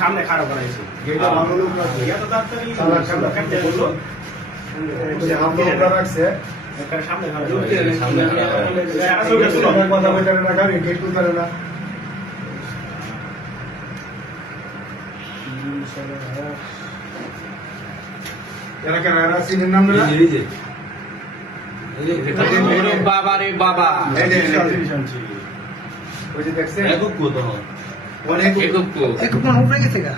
সামনে খারাপ করাইছে সামনে খারাপ? বাবা রে বাবা যে, অনেক একক উপরে গেছে গা।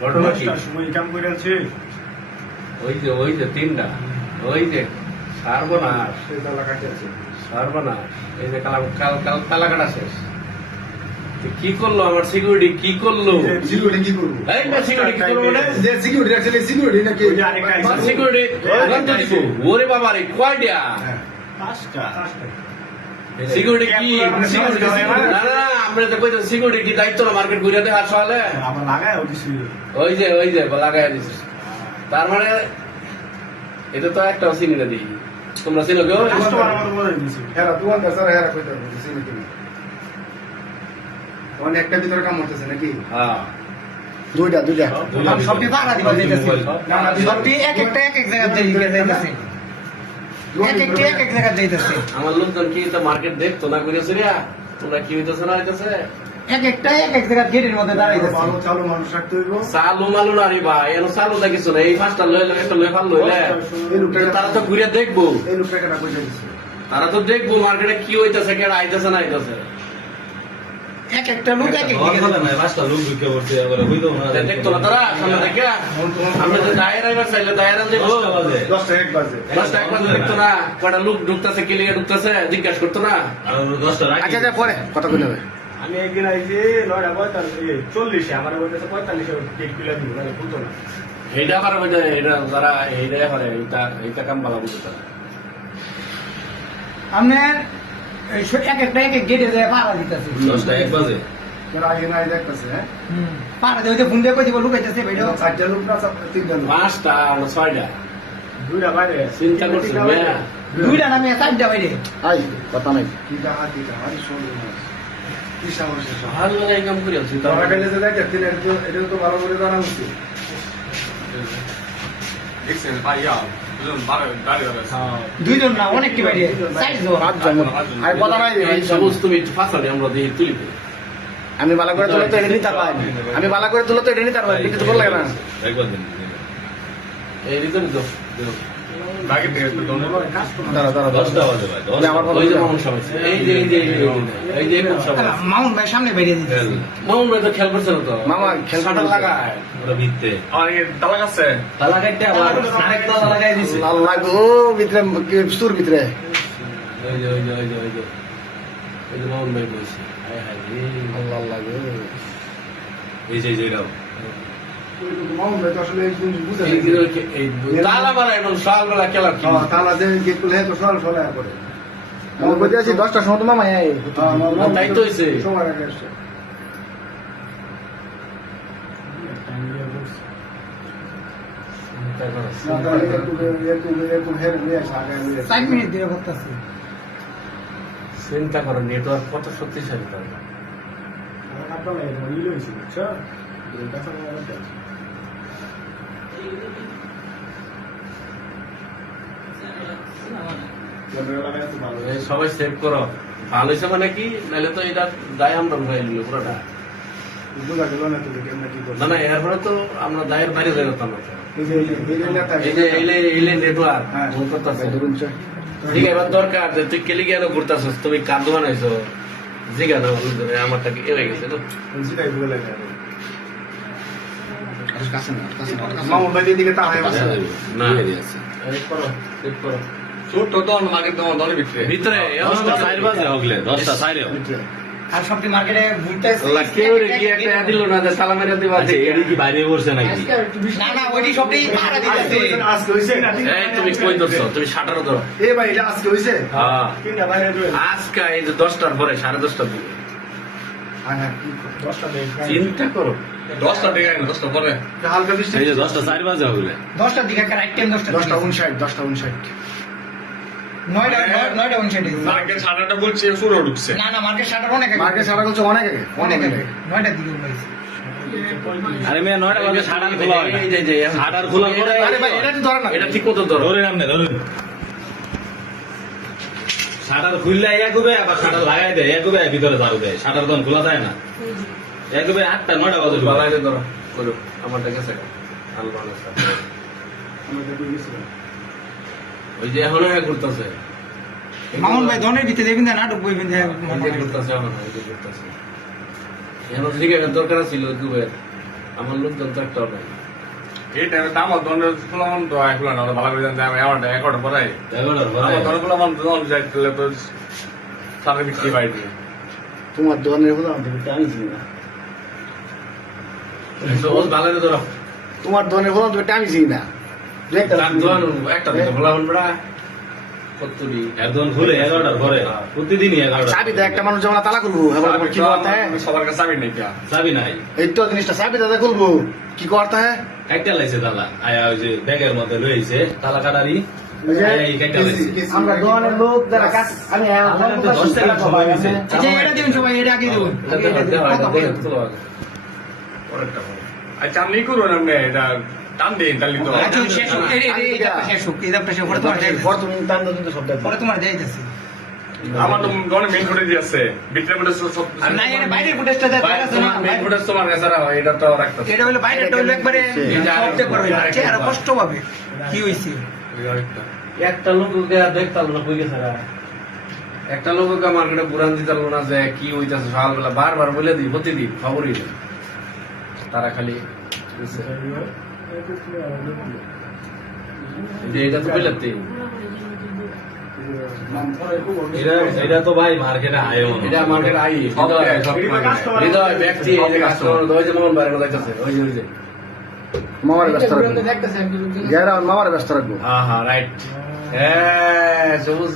ঘটনা কি? সময় কাম করে আছে ওই যে ওই যে তিনটা। ওই যে সর্বনাশ। সে তালা কাটে আছে। সর্বনাশ। এই যে কালা কাল কাল তালা শেষ। কি করল আমার সিকিউরিটি কি করল? সিকিউরিটি কি করব? সিকিউরিটি কি করব মানে? সিকিউরিটি রাখছে, সিকিউরিটি নাকি? সিকিউরিটি ওরে বাবা রে কয়টা? হ্যাঁ। পাঁচটা। সিকিউরিটি কি ক্যাপ সিকিউরিটি লাগানো না? না না আমরা তো কইতে সিকিউরিটি কি দায়িত্ব না মার্কেট ঘুরে দেখার সকালে আবার লাগায় ওই যে ওই যে লাগাই দিছিস তার মানে এটা তো একটা চিনি না দিই। তোমরা চিনো কেউ? কাস্টমার মতো বলে দিছি হেরা, দোকানদার স্যার হেরা কইতে পারব, সিকিউরিটি না। একটা ভিতরে কাম হতেছে নাকি? হ্যাঁ। দুইটা দুইটা। সবটি দিবা এক একটা এক এক জায়গা যাইতেছে এক একটি এক এক জায়গা যাইতেছে আমার লোকজন কি মার্কেট দেখতো না করেছে রে? তোমরা কি হইতেছে না হইতেছে? এক একটা এক এক জায়গা গেটের মধ্যে দাঁড়াইতেছে। ভালো চালু মানুষ রাখতে হইব। চালু মালু না রে ভাই এনো চালু দা কিছু না। এই পাঁচটা লয়ে লয়ে একটা লয়ে ফাল লইলে তারা তো ঘুরে দেখব। এই লোকটা তারা তো দেখব মার্কেটে কি হইতেছে কেন আইতেছে না আইতেছে। এক একটা লোক এক এক দিকে যাইতেছে। দেখতো না তারা সামনে দেখে আমরা যে দায়ের আইবার চাইলে দায়ের দেখব দশটা এক বাজে। দশটা এক বাজে দেখতো না কয়টা লোক ঢুকতেছে কে লিগে ঢুকতেছে জিজ্ঞাসা করতো না? আচ্ছা পরে কথা কই নেবে আমি একদিন আইছি নয়টা পঁয়তাল্লিশ চল্লিশে আমার বলতেছে পঁয়তাল্লিশে দিব মানে খুলতো না। এইটা পারে বুঝে এটা যারা এইটাই পারে এইটা এইটা কাম ভালো বুঝতে আপনার এক একটা এক এক গেটে যায় পাড়া দিতেছে। আগে নাই দেখতেছে হ্যাঁ? পাড়া দিয়ে ফোন দিয়ে কই দিব লুকাইতেছে ভাইডো চারটা লোক না তিনটা লোক? পাঁচটা ছয়টা। দুইটা বাইরে। চিন্তা করছি দুইটা নামে চারটা বাইরে। আই কথা নাই। দিটা হাত দিটা হাত শোনো কি সমস্যা ভালো লাগে কাম করে আছি ধরা গেলে যে দেখে তিন এটা তো ভালো করে জানা উচিত। দুইজন না অনেকটি বাইরে? চারজন আর কথা নাই সবুজ তুমি একটু আমরা দিয়ে তুলি আমি বালা করে তুলো তো এটা নিতে পারি। আমি বালা করে তুলো তো এটা নিতে পারি। কিছু বল লাগে না। এই রিজন তো মামুন সবাই এই যে এই যে এই যে, এই যে, এই যে এরকম সবাই মাউন্ট ভাই সামনে বাইরে দিতেছে। মামুন ভাই তো খেয়াল করছে না তো? মামা, খেয়াল করছে। লাগায়। তালা কাছে তালা কাটতে আবার আরেকটা লাগাই দিছে। আল্লাহ গো ভিতরে সুর ভিতরে? ওই যে ওই যে ওই যে ওই যে। ওই যে মামুন ভাই বলছে হায় হায়। আল্লাহ আল্লাহ গো। মামুন ভাই তো আসলে এই বুঝে এই যে দশটার সময় তো তাই তো চিন্তা করো নেটওয়ার্ক কত শক্তিশালী তার এই কাছে তো ভালো এই সবাই সেভ করো ভালো হয়েছে মানে কি নাহলে তো এটা দায় আমরা হয়ে নিল পুরোটা না না না এরপরে তো আমরা দায়ের বাইরে যাই হ্যাঁ করতেছে ঠিক আছে এবার দরকার যে তুই কেলি কেন ঘুরতেছিস তুমি কার দোকান হয়েছো জিগা না বলুন আমারটা কি এ গেছে তো জিগাই বলে লাগে মামুন ভাই দিকে তাকায় বসে। না এই করো সেভ করো। ভিতরে এই অবস্থা ভিতরে। আর সবটি মার্কেটে ঘুরতে কেউ রে কি একটা দিল না যে সালাম মেরে দিবা না না ওইটি সবটি পাড়া দিতেছে আজকে হইছে এই তুমি কই ধরছো? তুমি শাটারও ধরো। এ ভাই এটা আজকে হইছে হ্যাঁ। তিনটা বাইরে আজকে এই যে দশটার পরে সাড়ে দশটার দিকে। হ্যাঁ হ্যাঁ কি করব? দশটা দেখে চিন্তা করো হালকা বৃষ্টি। দশটার দিকে রাইট টাইম দশটা দশটা উনষাট দশটা উনষাট নয়টা নয়টা উনষাট মার্কেট সাড়েটা বলছে শুরু ঢুকছে। না না মার্কেট শাটার অনেক আগে। মার্কেট সারা করছে অনেক আগে অনেক আগে। নয়টার দিকে উঠেছে আরে মেয়ে নয়টা বাজে শাটার খোলা হয় না। এই যে- যে এখন- শাটার খোলার পরে আরে ভাই এটা তো ধরে না। এটা ঠিক মতো ধরো। ধরে নামনে ধরুন শাটার খুললে একুবে আবার শাটার লাগাই দেয় একুবে ভিতরে ঝাড়ু দেয়। শাটার তখন খোলা যায় না। একুবে আটটা নয়টা বাজে বালাইলে ধরো করো আমারটা গেছে আলবান ওই যে এখনও হ্যাঁ ঘুরতেছে। মামুন ভাই ধনের ভিতরে দেখবেন যে নাটক বই বিন্দে ঘুরতেছে এখন এই যে ঘুরতেছে। এখন ঠিক দরকার ছিল দুবের আমার লোকজন তো একটা নাই। এই টাইমে তো আমার ধরনের ফুলামান তো এখন না ভালো করে জানতে আমি আমার এগারোটা পরে। আমার ধরনের ফুলামান তো যাই তো সারা বিক্রি পাইনি তোমার দোকানের হলো আমি আমি চিনি না। কত্তুরি একদম খুলে এগারোটার পরে। প্রতিদিনই এগারোটা চাবি তো একটা মানুষ যেমন তালা খুলবো তোমার কি করতে হয়? সবার কাছে আমি নেই চাবি নাই। এই তো জিনিসটা চাবি দাদা খুলবো। কি করতে হয়? কাইটা লাইছে তালা। আয়া ওই যে ব্যাগের মধ্যে লইছে তালা কাটারি। আমি পরেরটা পরে। আমি করুন আপনি এটা টান দিন তাহলে তো। শেষ হোক। এই এই এই ধাপটা শেষ হোক এই শেষ হোক, পরে তোমার দেয় পর তুমি টান দাও কিন্তু সব পরে তোমার দেয় যাচ্ছে আমার তো দোকানে মেন ফুটেজ আছে ভিতরে ফুটেজ সব না এটা বাইরের ফুটেজটা দেয় বাইরে আছে তোমার main footage তোমার কাছে রাখো, এটা তো রাখতেছে। এটা হলো বাইরেরটা হলো একবারে সব দেখতে পারবে চেহারা কষ্ট পাবে কি হয়েছে একটা লোক দেখতাম না কই গেছে একটা লোক মার্কেটে বুড়ান দিতাল না যে কি হইতাছে সকালবেলা বারবার বলে দিই প্রতিদিন খবরই নেই। তারা খালি এটা তো বলতে এটা এটা তো ভাই মার্কেটে আয় এটা মার্কেট আই সব দেয়, সব হৃদয় ব্যক্তি এই যে কাস্টমার ওই যে মন বাইরে যাইতেছে ওই যে ওই যে মামারে ব্যস্ত রাখব যারা মামারে ব্যস্ত রাখব হ্যাঁ হ্যাঁ রাইট হ্যাঁ সবুজ